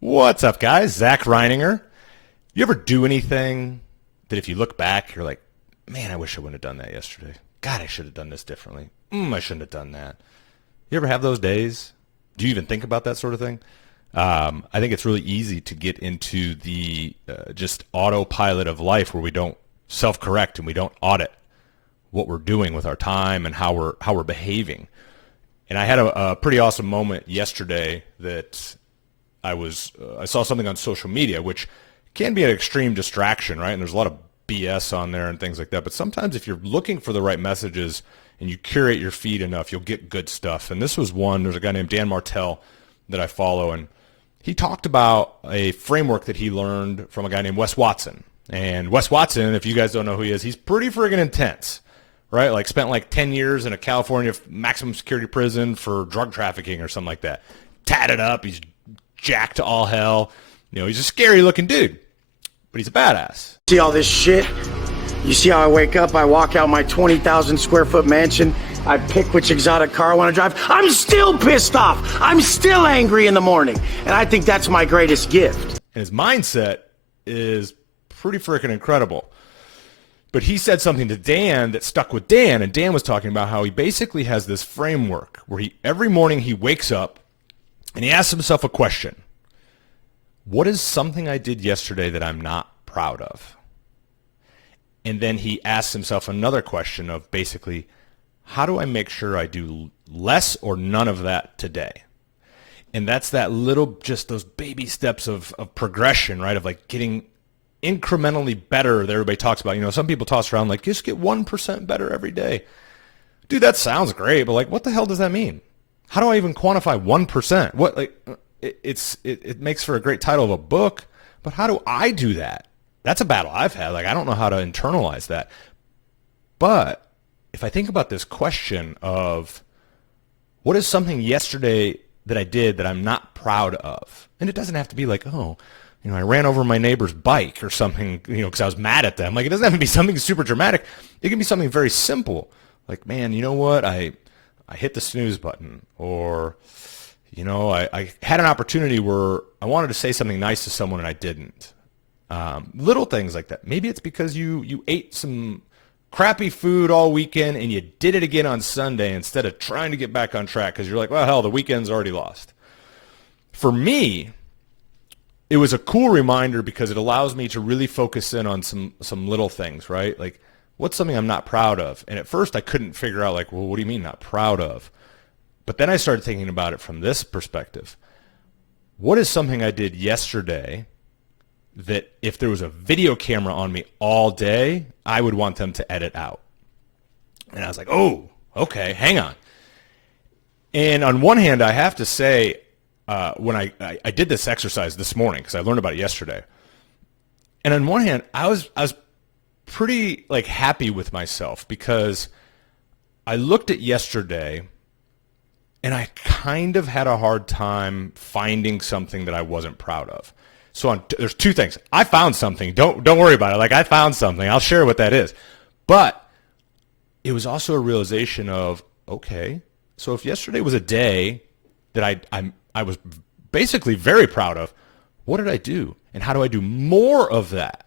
What's up, guys? Zach Reininger. You ever do anything that if you look back, you're like, man, I wish I wouldn't have done that yesterday. God, I should have done this differently. I shouldn't have done that. You ever have those days? Do you even think about that sort of thing? I think it's really easy to get into the just autopilot of life where we don't self-correct and we don't audit what we're doing with our time and how we're behaving. And I had a pretty awesome moment yesterday that I saw something on social media, which can be an extreme distraction, right? And there's a lot of BS on there and things like that. But sometimes if you're looking for the right messages and you curate your feed enough, you'll get good stuff. And this was one. There's a guy named Dan Martell that I follow, and he talked about a framework that he learned from a guy named Wes Watson. And Wes Watson, if you guys don't know who he is, he's pretty friggin' intense, right? Like spent like 10 years in a California maximum security prison for drug trafficking or something like that. Tatted up. He's jacked to all hell. You know, he's a scary looking dude, but he's a badass. See all this shit? You see how I wake up, I walk out my 20,000 square foot mansion, I pick which exotic car I want to drive. I'm still pissed off. I'm still angry in the morning. And I think that's my greatest gift. And his mindset is pretty freaking incredible. But he said something to Dan that stuck with Dan, and Dan was talking about how he basically has this framework where every morning he wakes up and he asks himself a question. What is something I did yesterday that I'm not proud of? And then he asks himself another question of basically, how do I make sure I do less or none of that today? And that's that little, just those baby steps of progression, right? Of like getting incrementally better that everybody talks about. You know, some people toss around like, just get 1% better every day. Dude, that sounds great, but like, what the hell does that mean? How do I even quantify 1%? What, like, it makes for a great title of a book, but how do I do that? That's a battle I've had. Like, I don't know how to internalize that. But if I think about this question of what is something yesterday that I did that I'm not proud of? And it doesn't have to be like, oh, you know, I ran over my neighbor's bike or something, you know, because I was mad at them. Like, it doesn't have to be something super dramatic. It can be something very simple. Like, man, you know what? I hit the snooze button, or, you know, I had an opportunity where I wanted to say something nice to someone and I didn't. Little things like that. Maybe it's because you ate some crappy food all weekend and you did it again on Sunday instead of trying to get back on track because you're like, well, hell, the weekend's already lost. For me, it was a cool reminder because it allows me to really focus in on some little things, right? Like, what's something I'm not proud of? And at first I couldn't figure out, like, well, what do you mean not proud of? But then I started thinking about it from this perspective. What is something I did yesterday that if there was a video camera on me all day, I would want them to edit out? And I was like, oh, okay, hang on. And on one hand, I have to say, when I did this exercise this morning, because I learned about it yesterday, and on one hand, I was pretty like happy with myself because I looked at yesterday and I kind of had a hard time finding something that I wasn't proud of. So there's two things. I found something. Don't worry about it. Like, I found something. I'll share what that is. But it was also a realization of, okay, so if yesterday was a day that I was basically very proud of, what did I do? And how do I do more of that?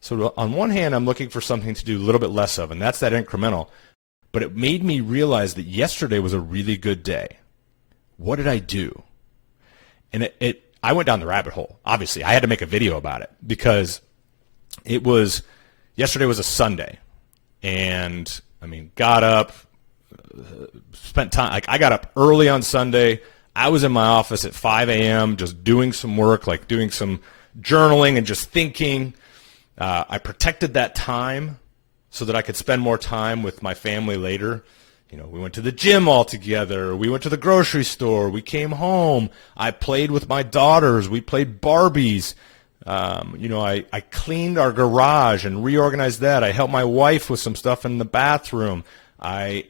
So on one hand, I'm looking for something to do a little bit less of, and that's that incremental. But it made me realize that yesterday was a really good day. What did I do? And I went down the rabbit hole. Obviously, I had to make a video about it because yesterday was a Sunday. And, I mean, got up, spent time. Like, I got up early on Sunday. I was in my office at 5 a.m. just doing some work, like doing some journaling and just thinking. I protected that time so that I could spend more time with my family later. You know, we went to the gym all together. We went to the grocery store. We came home. I played with my daughters. We played Barbies. You know, I cleaned our garage and reorganized that. I helped my wife with some stuff in the bathroom. I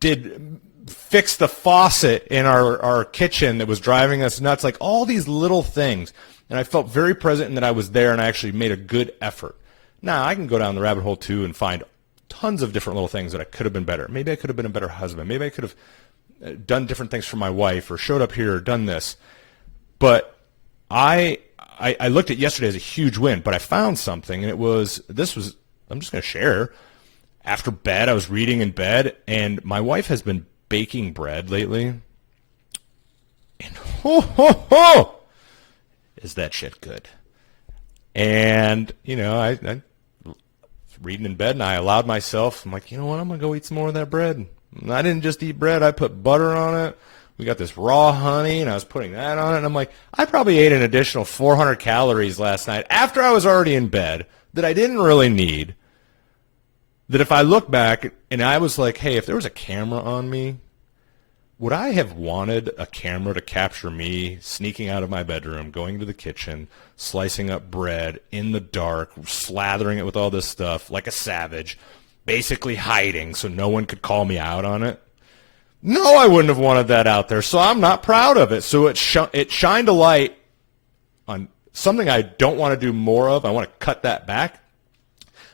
did fix the faucet in our kitchen that was driving us nuts. Like, all these little things. And I felt very present in that I was there and I actually made a good effort. Now, I can go down the rabbit hole too and find tons of different little things that I could have been better. Maybe I could have been a better husband. Maybe I could have done different things for my wife or showed up here or done this. But I looked at yesterday as a huge win, but I found something, and I'm just going to share. After bed, I was reading in bed, and my wife has been baking bread lately. And is that shit good? And, I was reading in bed, and I allowed myself, I'm like, you know what, I'm going to go eat some more of that bread. And I didn't just eat bread, I put butter on it. We got this raw honey, and I was putting that on it, and I'm like, I probably ate an additional 400 calories last night after I was already in bed that I didn't really need, that if I look back, and I was like, hey, if there was a camera on me, would I have wanted a camera to capture me sneaking out of my bedroom, going to the kitchen, slicing up bread in the dark, slathering it with all this stuff like a savage, basically hiding so no one could call me out on it? No, I wouldn't have wanted that out there, so I'm not proud of it. So it shined a light on something I don't want to do more of. I want to cut that back.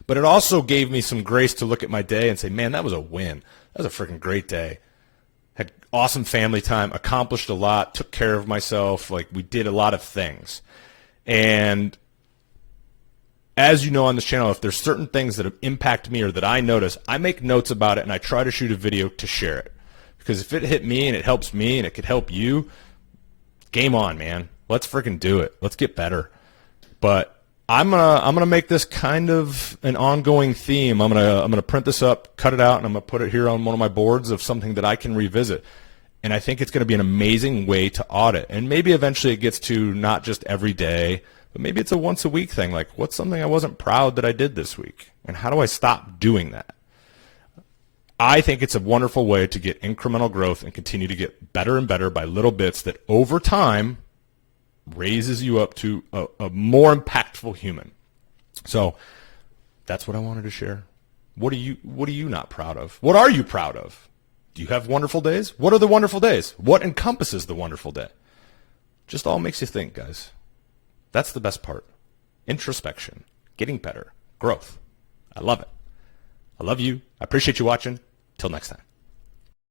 But it also gave me some grace to look at my day and say, man, that was a win. That was a freaking great day. Had awesome family time, accomplished a lot, took care of myself. Like, we did a lot of things. And as you know on this channel, if there's certain things that have impacted me or that I notice, I make notes about it and I try to shoot a video to share it. Because if it hit me and it helps me and it could help you, game on, man. Let's freaking do it. Let's get better. But I'm gonna make this kind of an ongoing theme. I'm gonna print this up, cut it out, and I'm gonna put it here on one of my boards of something that I can revisit. And I think it's gonna be an amazing way to audit. And maybe eventually it gets to not just every day, but maybe it's a once a week thing. Like, what's something I wasn't proud that I did this week? And how do I stop doing that? I think it's a wonderful way to get incremental growth and continue to get better and better by little bits that over time raises you up to a more impactful human. So that's what I wanted to share. What are you not proud of? What are you proud of? Do you have wonderful days? What are the wonderful days? What encompasses the wonderful day? Just all makes you think, guys. That's the best part. Introspection, getting better, growth. I love it. I love you. I appreciate you watching. Till next time.